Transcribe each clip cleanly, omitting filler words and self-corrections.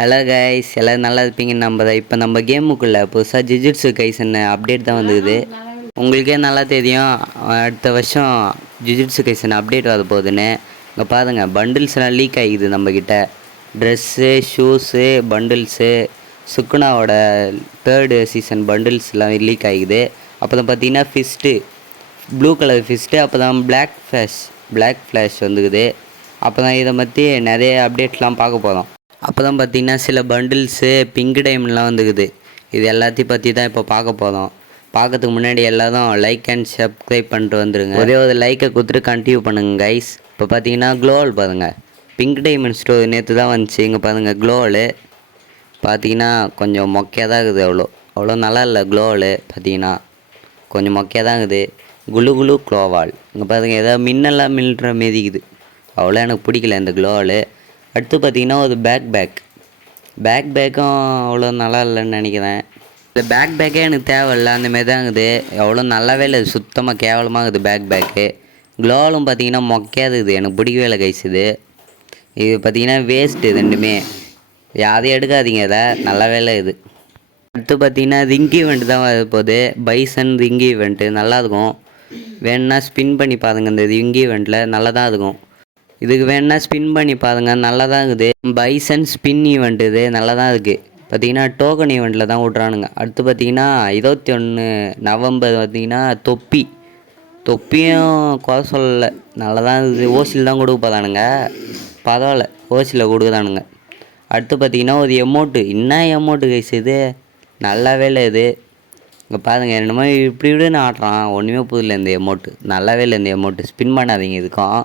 Hello guys, எல்லோரும் நல்லா இருப்பீங்கன்னு நம்புறேன். இப்போ நம்ம கேமுக்குள்ளே புதுசாக ஜுஜுட்சு கைசன் அப்டேட் தான் வந்துக்குது. உங்களுக்கே நல்லா தெரியும், அடுத்த வருஷம் ஜுஜுட்சு கைசன் அப்டேட் வர போகுதுன்னு. இங்கே பாருங்கள், பண்டில்ஸ்லாம் லீக் ஆகிக்குது நம்மக்கிட்ட. ட்ரெஸ்ஸு, ஷூஸு, பண்டில்ஸு, சுக்குனாவோட 3rd சீசன் பண்டில்ஸ்லாம் லீக் ஆகிக்குது. அப்புறம் பார்த்தீங்கன்னா ஃபிஸ்ட்டு, ப்ளூ கலர் ஃபிஸ்ட்டு, அப்போ தான் பிளாக் ஃப்ளாஷ் வந்துக்குது. அப்போ தான் இதை பற்றி நிறைய அப்டேட்லாம் பார்க்க போகிறோம். அப்போ தான் பார்த்திங்கன்னா சில பண்டில்ஸு பிங்க் டைம்லாம் வந்துக்குது. இது எல்லாத்தையும் பற்றி தான் இப்போ பார்க்க போகிறோம். பார்க்கறதுக்கு முன்னாடி எல்லோரும் லைக் அண்ட் சப்ஸ்கிரைப் பண்ணிட்டு வந்துடுங்க. ஒரே ஒரு லைக்கை கொடுத்துட்டு கண்டினியூ பண்ணுங்க கைஸ். இப்போ பார்த்தீங்கன்னா க்ளோவல் பாருங்கள், பிங்க் டைமண்ட் ஸ்டோர் நேற்று தான் வந்துச்சு. இங்கே பாருங்கள் க்ளோவலு பார்த்தீங்கன்னா கொஞ்சம் மொக்கையாக தான் இருக்குது. அவ்வளோ நல்லா இல்லை. க்ளோவலு பார்த்தீங்கன்னா கொஞ்சம் மொக்கையாக தான் இருக்குது. குளு க்ளோவால் இங்கே பாருங்கள், ஏதாவது மின்னெல்லாம் மில்லுற மாரிக்குது. அவ்வளோ எனக்கு பிடிக்கல இந்த க்ளோவலு. அடுத்து பார்த்திங்கன்னா ஒரு பேக்கும் அவ்வளோ நல்லா இல்லைன்னு நினைக்கிறேன். இந்த பேக்கே எனக்கு தேவையில்லை, அந்தமாரி தான் இருக்குது. எவ்வளோ நல்லாவே இல்லை, சுத்தமாக கேவலமாக இருக்குது பேக்கு. க்ளோவலும் பார்த்திங்கன்னா மொக்கையாக இருக்குது, எனக்கு பிடிக்கவே இல்லை கைஸ். இது பார்த்திங்கன்னா வேஸ்ட்டு ரெண்டுமே, யாரையும் எடுக்காதீங்க. இதை நல்லாவே இல்லை இது. அடுத்து பார்த்திங்கன்னா ரிங் ஈவெண்ட் தான் வர போகுது. பைசன் ரிங் ஈவெண்ட்டு நல்லாயிருக்கும். வேணுன்னா ஸ்பின் பண்ணி பாருங்கள், இந்த ரிங் ஈவெண்ட்டில் நல்லா தான் இருக்கும். இதுக்கு வேணா ஸ்பின் பண்ணி பாருங்கள், நல்லா தான் இருக்குது. பைசன் ஸ்பின் ஈவெண்ட் இது நல்லா தான் இருக்குது. பார்த்திங்கன்னா டோக்கன் ஈவெண்ட்டில் தான் விட்றானுங்க. அடுத்து பார்த்திங்கன்னா 21 நவம்பர் பார்த்திங்கன்னா தொப்பியும் குறை சொல்லலை, நல்லா தான் இருக்குது. ஓசியில் தான் கொடுக்க போதானுங்க, பரவாயில்ல ஓசியில் கொடுக்குறானுங்க. அடுத்து பார்த்திங்கன்னா ஒரு எமௌண்ட்டு, என்ன எமௌண்ட்டு கைஸ் இது, நல்லாவே இல்லை இது. இங்கே பாருங்கள், என்னமோ இப்படின்னு ஆட்டுறான், ஒன்றுமே புரியல இந்த எமௌண்ட்டு, நல்லாவே இல்லை இந்த எமௌண்ட்டு. ஸ்பின் பண்ணாதீங்க இதுக்கும்.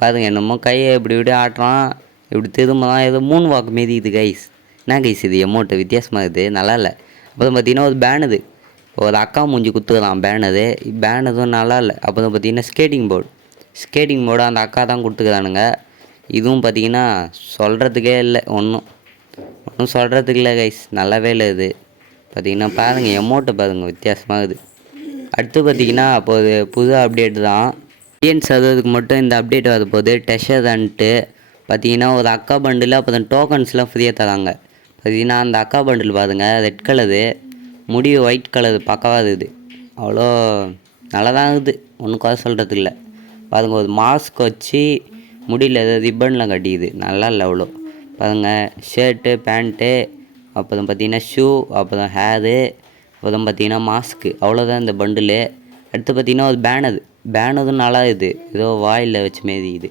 பாருங்க, என்னமோ கையை இப்படி ஆட்டுறான், இப்படி திரும்பலாம், ஏதோ 3 வாக்கு மாரி இது கைஸ். என்ன கைஸ் இது எமௌண்ட்டு வித்தியாசமாக இருக்குது, நல்லா இல்லை. அப்புறம் பார்த்திங்கன்னா ஒரு பேனுது, ஒரு அக்கா மூஞ்சி குத்துக்கலாம் பேனதும் நல்லா இல்லை. அப்புறம் பார்த்திங்கன்னா ஸ்கேட்டிங் போர்டு அந்த அக்கா தான் கொடுத்துக்கிறானுங்க. இதுவும் பார்த்திங்கன்னா சொல்கிறதுக்கே இல்லை, ஒன்றும் சொல்கிறதுக்கு இல்லை கைஸ், நல்லாவே இல்லை இது. பார்த்திங்கன்னா பாருங்கள், எமௌண்ட்டை பாருங்கள் வித்தியாசமாகுது. அடுத்து பார்த்திங்கன்னா அப்போது புது அப்டேட் தான். இந்தியன்ஸ் அதுக்கு மட்டும் இந்த அப்டேட் வர போகுது. டெஷர்ன்ட்டு பார்த்தீங்கன்னா ஒரு அக்கா பண்டில், அப்போ தான் டோக்கன்ஸ்லாம் ஃப்ரீயாக தராங்க. பார்த்தீங்கன்னா அந்த அக்கா பண்டில் பாருங்கள், ரெட் கலரு, முடி ஒயிட் கலரு, பக்கவாக இருக்குது. அவ்வளோ நல்லா தான் இருக்குது, ஒன்றும் குறை சொல்கிறதுக்கு இல்லை. பாருங்கள், ஒரு மாஸ்க் வச்சு முடியல ஏதோ ரிப்பன்லாம் கட்டிக்குது, நல்லா இல்லை அவ்வளோ. பாருங்கள், ஷர்ட்டு பேண்ட்டு, அப்புறம் பார்த்திங்கன்னா ஷூ, அப்புறம் ஹேரு, அப்புறம் பார்த்திங்கன்னா மாஸ்க்கு, அவ்வளோதான் இந்த பண்டிலு. அடுத்து பார்த்திங்கன்னா ஒரு பேனதும் நல்லா இருக்குது, ஏதோ வாயில் வச்ச மாரி இது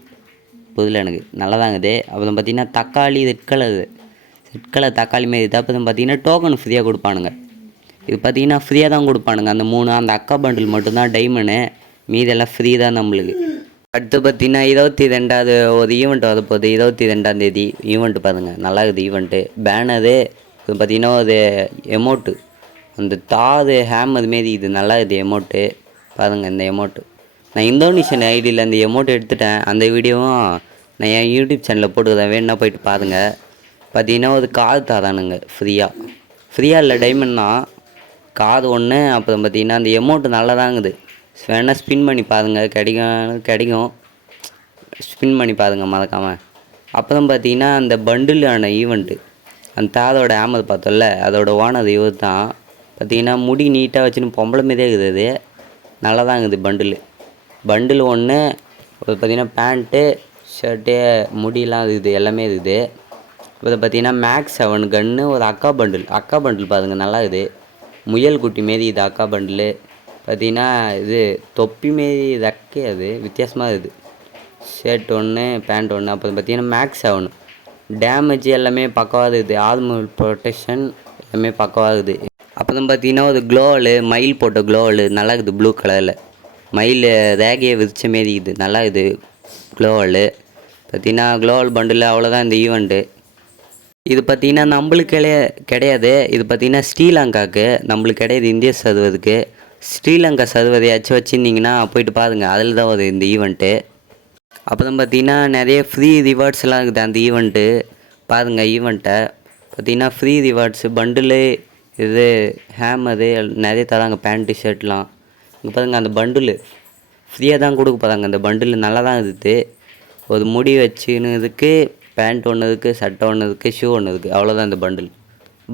புதில் எனக்கு நல்லா தாங்குது. அப்புறம் பார்த்திங்கன்னா தக்காளி ரெட் கலர் தக்காளி மாரி இது. அப்புறம் பார்த்திங்கன்னா டோக்கன் ஃப்ரீயாக கொடுப்பானுங்க. இது பார்த்திங்கன்னா ஃப்ரீயாக தான் கொடுப்பானுங்க அந்த 3. அந்த அக்கா பண்டில் மட்டும்தான் டைமண்டு, மீதெல்லாம் ஃப்ரீ தான் நம்மளுக்கு. அடுத்து பார்த்திங்கன்னா 22வது ஒரு ஈவெண்ட் வரப்போகுது. 22ஆம் தேதி ஈவெண்ட்டு பாருங்கள், நல்லா இருக்குது ஈவெண்ட்டு. பேனரு பார்த்திங்கன்னா ஒரு எமௌண்ட்டு, அந்த தாது ஹேமர் மாரி இது நல்லா இருக்குது எமௌண்ட்டு. பாருங்கள் இந்த எமௌண்ட்டு, நான் இந்தோனேஷியன் ஐடியில் அந்த எமௌண்ட் எடுத்துட்டேன். அந்த வீடியோவும் நான் என் யூடியூப் சேனலில் போட்டுக்கிறேன், வேணுன்னா போய்ட்டு பாருங்கள். பார்த்தீங்கன்னா ஒரு கார் தரானுங்க ஃப்ரீயாக இல்லை, டைமண்ட் தான். கார் ஒன்று. அப்புறம் பார்த்திங்கன்னா அந்த எமௌண்ட்டு நல்லா தாங்குது. வேணால் ஸ்பின் பண்ணி பாருங்கள், கிடைக்கும். ஸ்பின் பண்ணி பாருங்கள் மறக்காமல். அப்புறம் பார்த்திங்கன்னா அந்த பண்டிலான ஈவெண்ட்டு, அந்த தாரோட ஆமது பார்த்தோம்ல, அதோட ஓனர் இவர் தான். பார்த்திங்கன்னா முடி நீட்டாக வச்சுன்னு பொம்பளை மாரியே இருக்குது, அது நல்லா தான் இருக்குது. பண்டில் ஒன்று. பார்த்திங்கன்னா பேண்ட்டு, ஷர்ட்டு, முடியெலாம் இருக்குது, எல்லாமே இருக்குது. இப்போ பார்த்திங்கன்னா மேக்ஸ் 7 கன்று, ஒரு அக்கா பண்டில் பாருங்கள், நல்லா இருக்குது. முயல் குட்டி மாரி இது அக்கா பண்டில். பார்த்திங்கன்னா இது தொப்பி மாரி ரெக்கை, அது வித்தியாசமாக இருக்குது. ஷர்ட் ஒன்று, பேண்ட் ஒன்று. அப்புறம் பார்த்திங்கன்னா மேக்ஸ் 7 டேமேஜ் எல்லாமே பக்கவாக இருக்குது, ஆர்மல் ப்ரொடெக்ஷன் எல்லாமே பக்கவாக இருக்குது. அப்புறம் பார்த்திங்கன்னா ஒரு க்ளோவலு, மயில் போட்ட க்ளோவலு நல்லா இருக்குது, ப்ளூ கலரில் மயில் ரேகையை விரிச்ச மாரி இது, நல்லா இது க்ளோவலு. பார்த்திங்கன்னா க்ளோவல் பண்டில் அவ்வளோதான் இந்த ஈவெண்ட்டு. இது பார்த்திங்கன்னா நம்மளுக்கு கிடையாது. இது பார்த்திங்கன்னா ஸ்ரீலங்காவுக்கு, நம்மளுக்கு கிடையாது இந்திய சர்வருக்கு. ஸ்ரீலங்கா சர்வரையாச்சும் வச்சுருந்திங்கன்னா போயிட்டு பாருங்கள், அதில் தான் வருது இந்த ஈவெண்ட்டு. அப்புறம் பார்த்திங்கன்னா நிறைய ஃப்ரீ ரிவார்ட்ஸ்லாம் இருக்குது அந்த ஈவெண்ட்டு. பாருங்கள் ஈவெண்ட்டை, பார்த்திங்கன்னா ஃப்ரீ ரிவார்ட்ஸு பண்டிலு, இது ஹேமரு நிறைய தராங்க, பேண்ட்டு ஷர்ட்லாம். இங்கே பாருங்கள், அந்த பண்டிலு ஃப்ரீயாக தான் கொடுக்க போகிறாங்க. அந்த பண்டில் நல்லா தான் இருக்குது. ஒரு முடி வச்சுன்னு இதுக்கு பேண்ட் ஒன்று இருக்குது, சட்டை ஒன்று இருக்குது, ஷூ ஒன்று இருக்குது. அவ்வளோதான் இந்த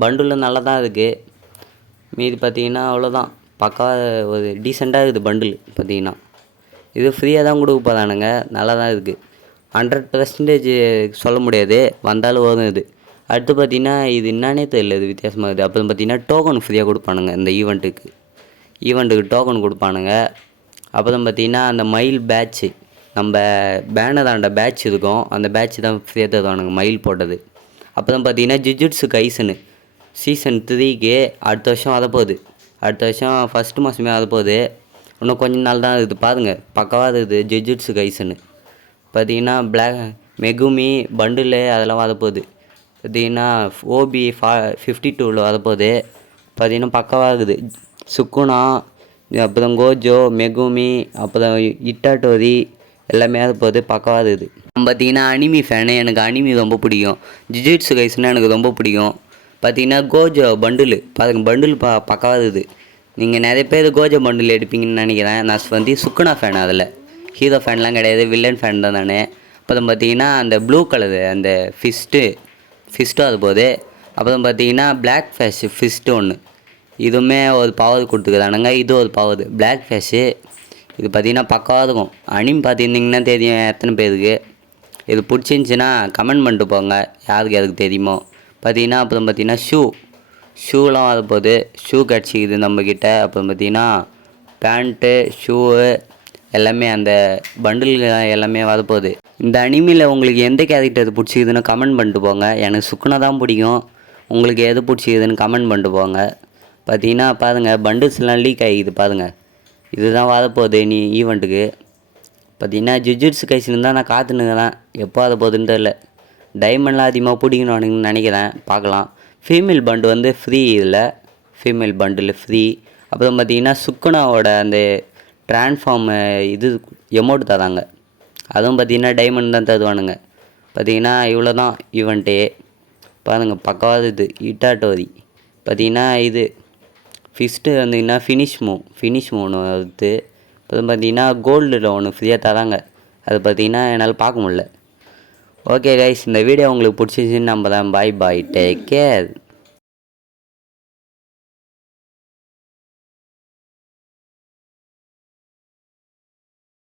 பண்டிலும் நல்லா தான் இருக்குது. மீதி பார்த்தீங்கன்னா அவ்வளோதான். பக்காவாக ஒரு டீசெண்டாக இருக்குது பண்டில் பார்த்தீங்கன்னா. இது ஃப்ரீயாக தான் கொடுக்க போதானுங்க. நல்லா தான் இருக்குது. 100% சொல்ல முடியாது, வந்தாலும் வரும் இது. அடுத்து பார்த்தீங்கன்னா இது என்னன்னே தெரியல, இது வித்தியாசமாக இருக்குது. அப்புறம் பார்த்தீங்கன்னா டோக்கன் ஃப்ரீயாக கொடுப்பானுங்க இந்த ஈவெண்ட்டுக்கு டோக்கன் கொடுப்பானுங்க. அப்புறம் பார்த்தீங்கன்னா அந்த மயில் பேட்ச்சு, நம்ம பேனராண்ட பேட்ச் இருக்கும், அந்த பேட்ச் தான் ஃப்ரீயாக தருவானுங்க மயில் போட்டது. அப்புறம் பார்த்தீங்கன்னா ஜுஜுட்சு கைசனு சீசன் 3க்கு அடுத்த வருஷம் வரப்போகுது. அடுத்த வருஷம் ஃபஸ்ட்டு மாதமே வரப்போகுது. இன்னும் கொஞ்ச நாள் தான் இது. பாருங்கள், பக்கவாக இது ஜுஜுட்சு கைசனு பார்த்தீங்கன்னா மெகுமி பண்டிலு அதெல்லாம் வரப்போகுது. பார்த்தீங்கன்னா ஓபி 52ல் வரப்போகுது. பார்த்தீங்கன்னா பக்கவாக இருக்குது. சுக்குனா, அப்புறம் கோஜோ, மெகுமி, அப்புறம் இட்டாட்டோரி எல்லாமே வரப்போகுது. பக்கவாக இருக்குது. பார்த்தீங்கன்னா அனிமி ஃபேனு, எனக்கு அனிமி ரொம்ப பிடிக்கும். ஜுஜுட்சு கைசன்னா எனக்கு ரொம்ப பிடிக்கும். பார்த்தீங்கன்னா கோஜோ பண்டிலு பாருங்கள், பண்டில் பக்கவாக இருக்குது. நீங்கள் நிறைய பேர் கோஜோ பண்டில் எடுப்பீங்கன்னு நினைக்கிறேன். நான் வந்து சுக்குனா ஃபேன், அதில் ஹீரோ ஃபேன்லாம் கிடையாது, வில்லன் ஃபேன் தான் நான். அப்புறம் பார்த்தீங்கன்னா அந்த ப்ளூ கலரு அந்த ஃபிஸ்ட்டும் அது போகுது. அப்புறம் பார்த்தீங்கன்னா பிளாக் ஃபிஸ்ட்டு ஒன்று, இதுவுமே ஒரு பவர் கொடுத்துக்கிறானுங்க. இது ஒரு பவர் பிளாக் ஃபேஷு. இது பார்த்தீங்கன்னா பக்காவாக இருக்கும். அனிமி பார்த்துருந்தீங்கன்னா தெரியும் எத்தனை பேருக்கு. இது பிடிச்சிருந்துச்சின்னா கமெண்ட் பண்ணிட்டு போங்க, யாருக்கு தெரியுமோ. பார்த்தீங்கன்னா அப்புறம் பார்த்தீங்கன்னா ஷூலாம் அது போகுது. ஷூ கிடச்சிக்குது நம்மக்கிட்ட. அப்புறம் பார்த்தீங்கன்னா பேண்ட்டு, ஷூவு எல்லாமே அந்த பண்டில் எல்லாமே வரப்போகுது. இந்த அனிமியில் உங்களுக்கு எந்த கேரக்டர் பிடிச்சிக்குதுன்னு கமெண்ட் பண்ணிட்டு போங்க. எனக்கு சுக்குனா தான் பிடிக்கும். உங்களுக்கு எது பிடிச்சிக்குதுன்னு கமெண்ட் பண்ணிட்டு போங்க. பார்த்தீங்கன்னா பாருங்கள், பண்டில்ஸ்லாம் லீக் ஆகிக்குது பாருங்கள். இதுதான் வரப்போகுது நீ ஈவெண்ட்டுக்கு. பார்த்தீங்கன்னா ஜுஜுட்சு கைசன் தான் நான் காத்துனுங்கிறேன், எப்போ அதை போகுதுன்னு தெரில. டைமண்ட்லாம் அதிகமாக பிடிக்கணும்னு நினைக்கிறேன், பார்க்கலாம். ஃபீமேல் பண்டு வந்து ஃப்ரீ, இதில் ஃபீமேல் பண்டில் ஃப்ரீ. அப்புறம் பார்த்தீங்கன்னா சுக்குனாவோட அந்த ட்ரான்ஸ்ஃபார்ம் இது எமௌண்ட் தராங்க, அதுவும் பார்த்தீங்கன்னா டைமண்ட் தான் தருவானுங்க. பார்த்தீங்கன்னா இவ்வளோ தான் ஈவெண்ட்டே. பாருங்கள் பக்காவாக இது இட்டாட்டோரி. பார்த்தீங்கன்னா இது ஃபிஸ்ட்டு வந்தீங்கன்னா ஃபினிஷ் ஒன்று வருது. அப்புறம் பார்த்தீங்கன்னா கோல்டில் ஒன்று ஃப்ரீயாக தராங்க, அது பார்த்தீங்கன்னா என்னால் பார்க்க முடில. ஓகே கைஸ், இந்த வீடியோ உங்களுக்கு பிடிச்சிச்சின்னு நம்புகிறேன். Bye take care.